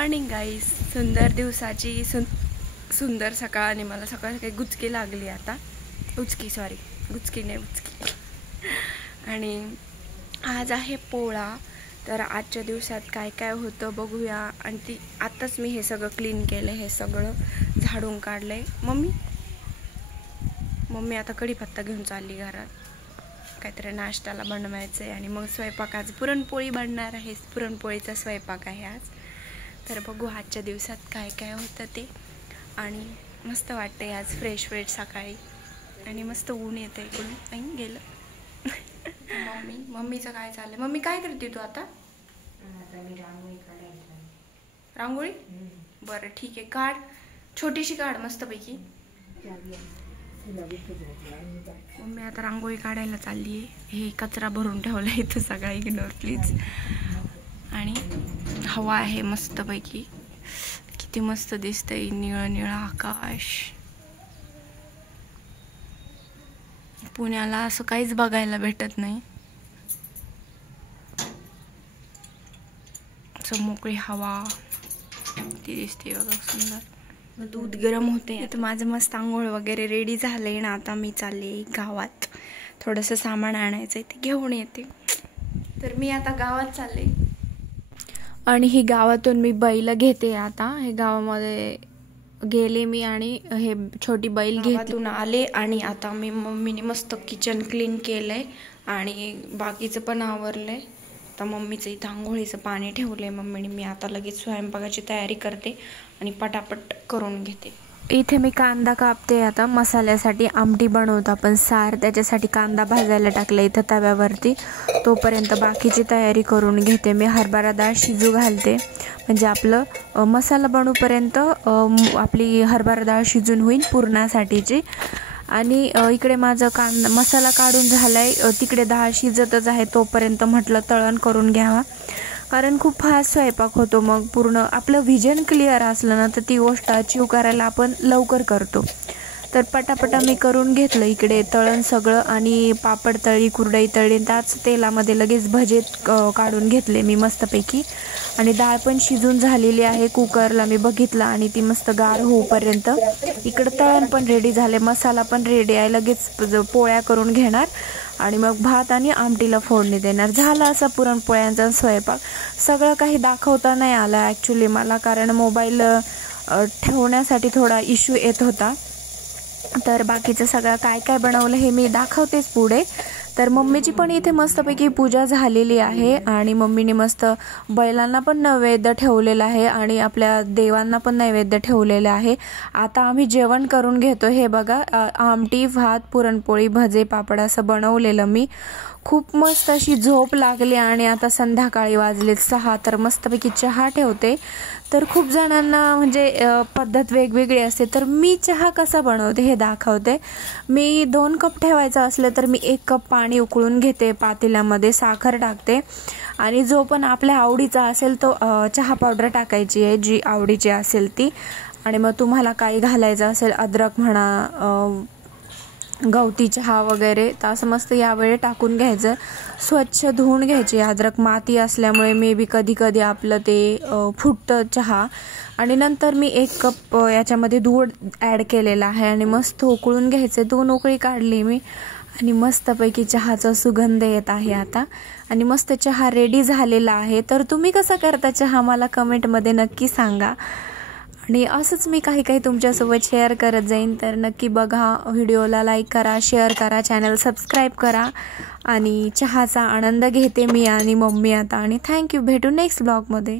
Morning guys. सुंदर दिवसाची सुंदर सकाळ आणि मला सकाळ काही गुचकी लागली आता. गुचकी नाही उचकी. आणि आज आहे पोळा. तर आजच्या दिवसात काय काय होतं बघूया. आणि आताच मी हे सगळं क्लीन केलं, हे सगळं झाडून काढलंय. मम्मी आता कढीपत्ता घेऊन चालली घरात. काहीतरी नाश्त्याला बनवायचं आहे आणि मग स्वयंपाकाचं पुरणपोळी बनणार आहे. पुरणपोळीचा स्वयंपाक आहे आज. तर बघू आजच्या दिवसात काय काय होतं ते. आणि मस्त वाटतंय आज फ्रेश सकाळी. आणि मस्त ऊन येतं इकडून. नाही गेलं. मम्मीचं काय चाललंय? मम्मी काय करते तू आता? रांगोळी. बरं ठीक आहे, काढ. छोटीशी काढ मस्तपैकी. मम्मी आता रांगोळी काढायला चालली आहे. हे कचरा भरून ठेवला इथं सगळा, इग्नोर प्लीज. आणि हवा आहे मस्तपैकी. किती मस्त दिसतंय, निळं आकाश. पुण्याला असं काहीच बघायला भेटत नाही. मोकळी हवा ती दिसते बघा, सुंदर. दूध गरम होते. तर माझं मस्त आंघोळ वगैरे रेडी झालंय ना. आता मी चालले गावात. थोडंसं सामान आणायचंय, ते घेऊन येते. तर मी आता गावात चालले. आणि ही गावातून मी बैल घेते. आता हे गावामध्ये गेले मी आणि हे छोटी बैल घेतून आले. आणि आता मम्मीने मस्त किचन क्लीन केलंय आणि बाकीचं पण आवरलंय. आता मम्मीचं इथं आंघोळीचं पाणी ठेवलंय मम्मीने. मी आता लगेच स्वयंपाकाची तयारी करते आणि पटापट करून घेते. इथे मी कांदा कापते. आता मसाल्यासाठी आमटी बनवतो आपण सार, त्याच्यासाठी कांदा भाजायला टाकला इथं तव्यावरती. तोपर्यंत बाकीची तयारी करून घेते. मी हरभरा डाळ शिजू घालते, म्हणजे आपलं मसाला बनवूपर्यंत आपली हरभरा डाळ शिजून होईल पुरणासाठीची. आणि इकडे माझं मसाला काढून झालाय. तिकडे डाळ शिजतच आहे. तोपर्यंत म्हटलं तळण करून घ्यावा, कारण खूप फास्ट स्वयंपाक होतो. मग पूर्ण आपलं व्हिजन क्लिअर असलं ना तर ती गोष्ट अचीव करायला आपण लवकर करतो. तर पटापटा मी करून घेतलं इकडे तळण सगळं. आणि पापड तळी, कुरडई तळी, त्याच तेलामध्ये लगेच भजे काढून घेतले मी मस्तपैकी. आणि डाळ पण शिजून झालेली आहे. कुकरला मी बघितलं आणि ती मस्त गार होऊपर्यंत इकडं तळण पण रेडी झाले, मसाला पण रेडी आहे. लगेच पोळ्या करून घेणार आणि मग भात आणि आमटीला फोडणी देणार. झाला असा पुरणपोळ्यांचा स्वयंपाक. सगळं काही दाखवता नाही आलं ॲक्च्युली मला, कारण मोबाईल ठेवण्यासाठी थोडा इश्यू येत होता. तर बाकीचं सगळं काय काय बनवलं हे मी दाखवतेच पुढे. तर मम्मीची पण इथे मस्तपैकी पूजा झालेली आहे. आणि मम्मीने मस्त बैलांना पण नैवेद्य ठेवलेलं आहे आणि आपल्या देवांना पण नैवेद्य ठेवलेलं आहे. आता आम्ही जेवण करून घेतो. हे बघा, आमटी, भात, पुरणपोळी, भजे, पापड असं बनवलेलं मी. खूप मस्त अशी झोप लागली. आणि आता संध्याकाळी वाजले 6. तर मस्तपैकी चहा ठेवते. तर खूप जणांना म्हणजे पद्धत वेगवेगळी असते. तर मी चहा कसा बनवते हे दाखवते. मी 2 कप ठेवायचा असले तर मी 1 कप पाणी उकळून घेते पातेल्यामध्ये, साखर टाकते. आणि जो पण आपल्या आवडीचा असेल तो चहा पावडर टाकायची आहे, जी आवडीची असेल ती. आणि मग तुम्हाला काही घालायचं असेल, अद्रक म्हणा, गवती चहा वगैरे, तर असं मस्त यावेळी टाकून घ्यायचं. स्वच्छ धुवून घ्यायची. अद्रक माती असल्यामुळे मे बी कधी आपलं ते फुटतं चहा. आणि नंतर मी 1 कप याच्यामध्ये दूध ॲड केलेला आहे आणि मस्त उकळून घ्यायचं. 2 उकळी काढली मी आणि मस्तपैकी चहाचा सुगंध येत आहे आता. आणि मस्त चहा रेडी झालेला आहे. तर तुम्ही कसं करता चहा मला कमेंटमध्ये नक्की सांगा. आणि असंच मी काही तुमच्यासोबत शेअर करत जाईन. तर नक्की बघा, व्हिडिओला लाईक करा, शेअर करा, चॅनल सबस्क्राईब करा. आणि चहाचा आनंद घेते मी आणि मम्मी आता. आणि थँक्यू. भेटू नेक्स्ट ब्लॉगमध्ये.